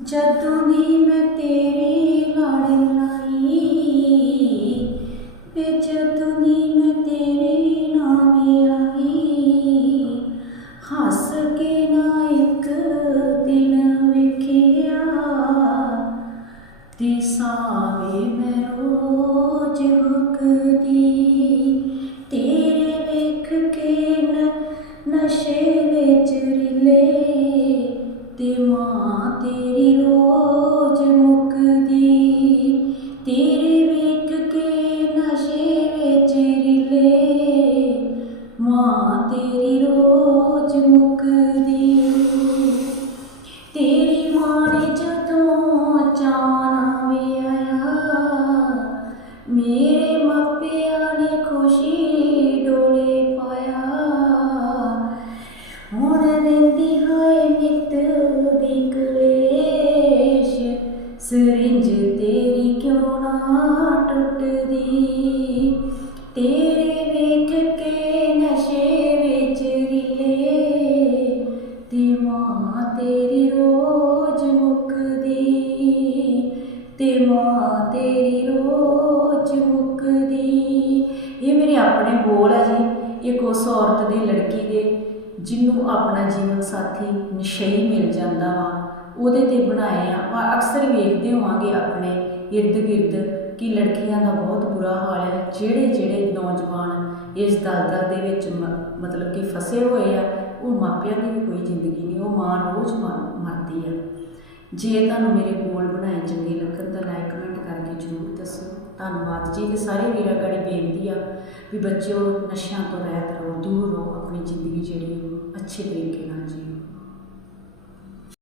ਜਦੋਂ ਦੀ ਮੈਂ ਤੇਰੇ ਨਾਲ ਲਾਈ ਵੇ ਜਦੋਂ ਦੀ ਮੈਂ ਤੇਰੇ ਨਾਮ ਆਈ ਹੱਸ ਕੇ ਨਾ ਇੱਕ ਦਿਨ ਵੇਖਿਆ ਤੇ ਸਾਵੇ ਮੈਂ ਰੋਜ਼ ਹੁਕਦੀ, ਤੇਰੇ ਵੇਖ ਕੇ ਨਸ਼ੇ ਵਿੱਚ ਰਿਲੇ ਤੇ ਮਾਂ ਤੇ ਤੇਰੀ ਜਦੋਂ ਚਾਣਾ ਵੀ ਆਇਆ ਮੇਰੇ ਮਾਪਿਆਂ ਨੇ ਖੁਸ਼ੀ ਡੋਲੇ ਪਾਇਆ। ਹੁਣ ਰਹਿੰਦੀ ਹੋਏ ਨਿਤ ਦੀ ਕਲੇਸ਼, ਸਰਿੰਜ ਤੇਰੀ ਕਿਉਂ ਨਾ ਟੁੱਟਦੀ? ਤੇਰੇ ਤੇਰੀ ਰੋਜ਼ ਮੁਕਦੀ। ਇਹ ਮੇਰੇ ਆਪਣੇ ਬੋਲ ਆ ਜੀ, ਇੱਕ ਉਸ ਔਰਤ ਦੀ ਲੜਕੀ ਦੇ, ਜਿਹਨੂੰ ਆਪਣਾ ਜੀਵਨ ਸਾਥੀ ਨਿਸ਼ਚਈ ਮਿਲ ਜਾਂਦਾ ਵਾ। ਉਹਦੇ ਤੇ ਬਣਾਏ ਆ ਅਕਸਰ ਵੇਖਦੇ ਹੋਵਾਂਗੇ ਆਪਣੇ ਇਰਦ ਗਿਰਦ ਕਿ ਲੜਕੀਆਂ ਦਾ ਬਹੁਤ ਬੁਰਾ ਹਾਲ ਹੈ। ਜਿਹੜੇ ਜਿਹੜੇ ਨੌਜਵਾਨ ਇਸ ਦਲਦਲ ਦੇ ਵਿੱਚ ਮ- ਮਤਲਬ ਕਿ ਫਸੇ ਹੋਏ ਆ, ਉਹ ਮਾਪਿਆਂ ਦੀ ਵੀ ਕੋਈ ਜ਼ਿੰਦਗੀ ਨਹੀਂ, ਉਹ ਮਾਂ ਰੋਜ਼ ਮਰਦੀ ਆ। ਜੇ ਤੁਹਾਨੂੰ ਮੇਰੇ ਬੋਲ ਬਣਾਏ ਚੰਗੇ ਲੱਗਣ ਤਾਂ ਲਾਈਕ ਧੰਨਵਾਦ ਜੀ ਤੇ ਸਾਰੇ ਵੀਰਾਂ ਗਾੜੀ ਬੇਨਤੀ ਆ ਵੀ ਬੱਚਿਓ ਨਸ਼ਿਆਂ ਤੋਂ ਰਹਿਤ ਰਹੋ, ਦੂਰ ਰਹੋ, ਆਪਣੀ ਜ਼ਿੰਦਗੀ ਜਿਹੜੀ ਅੱਛੇ ਤਰੀਕੇ ਨਾਲ